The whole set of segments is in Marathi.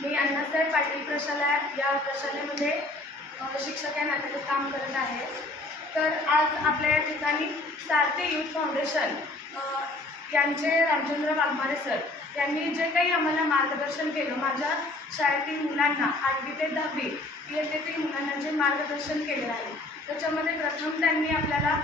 मी अण्णासाहेब पाटील प्रशाला या प्रशालेमध्ये शिक्षक या नात्याने काम करत आहे। तर आज आपल्या या ठिकाणी सारथी युथ फाउंडेशन यांचे रामचंद्र वाघमारे सर यांनी जे काही आम्हाला मार्गदर्शन केलं, माझ्या शाळेतील मुलांना 8वी ते 10वी इयत्तेतील मुलांना जे मार्गदर्शन केले आहे, त्याच्यामध्ये प्रथम त्यांनी आपल्याला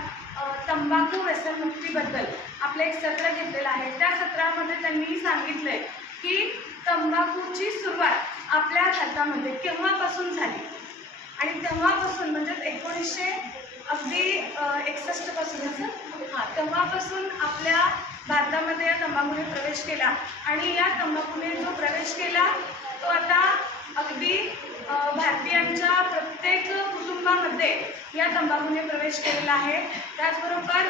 तंबाखू व्यसनमुक्तीबद्दल आपलं एक सत्र घेतलेलं आहे। त्या सत्रामध्ये त्यांनी सांगितलंय की तंबाखूची सुरुवात आपल्या भारतामध्ये केव्हापासून झाली आणि तेव्हापासून म्हणजे 1961 पासून तेव्हापासून आपल्या भारतामध्ये या तंबाखूने प्रवेश केला आणि या तंबाखूने जो प्रवेश केला तो आता अगदी भारतीयांच्या प्रत्येक कुटुंबामध्ये या तंबाखूने प्रवेश केलेला आहे। त्याचबरोबर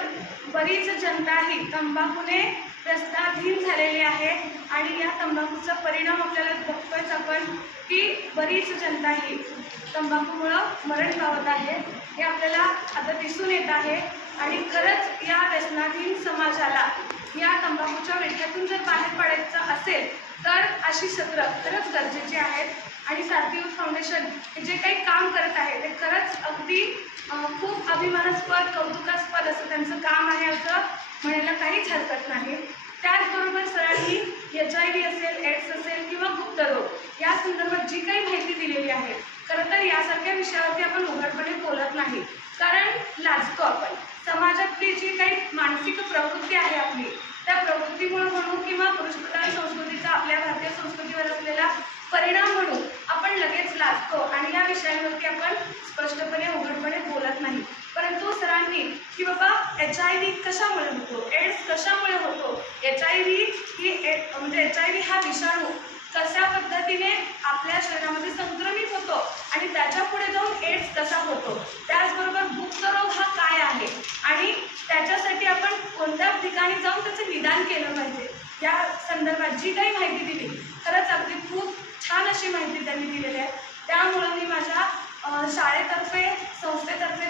बरीच जनता ही तंबाखूने व्यसनाधीन झालेली आहे आणि या तंबाखूचा परिणाम आपल्याला बघतोयच आपण की बरीच जनता ही तंबाखूमुळं मरण पावत आहे, हे आपल्याला आता दिसून येत आहे। आणि खरंच या व्यसनाधीन समाजाला या तंबाखूच्या विळख्यातून जर बाहेर पडायचं असेल तर अशी सत्र खरंच गरजेची आहेत। आणि सारथी युथ फाउंडेशन हे जे काही काम करत आहे ते खरंच अगदी खूप अभिमानास्पद कौतुकास्पद असं त्यांचं काम आहे, असं म्हणायला काहीच हरकत नाही। त्याचबरोबर सरांनी HIV असेल, एड्स असेल किंवा गुप्तरोग या संदर्भात जी काही माहिती दिलेली आहे, खरं तर यासारख्या विषयावरती आपण उघडपणे बोलत नाही, कारण लाजतो आपण। समाजातली जी काही मानसिक प्रवृत्ती आहे आपली, त्या प्रवृत्तीमुळे म्हणून किंवा पुरुषप्रधान संस्कृतीचा आपल्या भारतीय संस्कृतीवर असलेला परिणाम म्हणून आपण लगेच लाजतो आणि या विषयांवरती आपण स्पष्टपणे उघडपणे बोलत नाही। परंतु सरांनी की बाबा HIV कशामुळे होतो, एड्स कशामुळे होतो, HIV हा विषाणू कशा पद्धतीने आपल्या शरीरामध्ये संक्रमित होतो आणि त्याच्या पुढे जाऊन एड्स कसा होतो, त्याचबरोबर गुप्तरोग हा काय आहे आणि त्याच्यासाठी आपण कोणत्या ठिकाणी जाऊन त्याचं निदान केलं पाहिजे, या संदर्भात जी काही माहिती दिली खरंच अगदी खूप छान अशी माहिती त्यांनी दिलेली आहे। त्यामुळं मी माझ्या शाळेतर्फे संस्थेतर्फे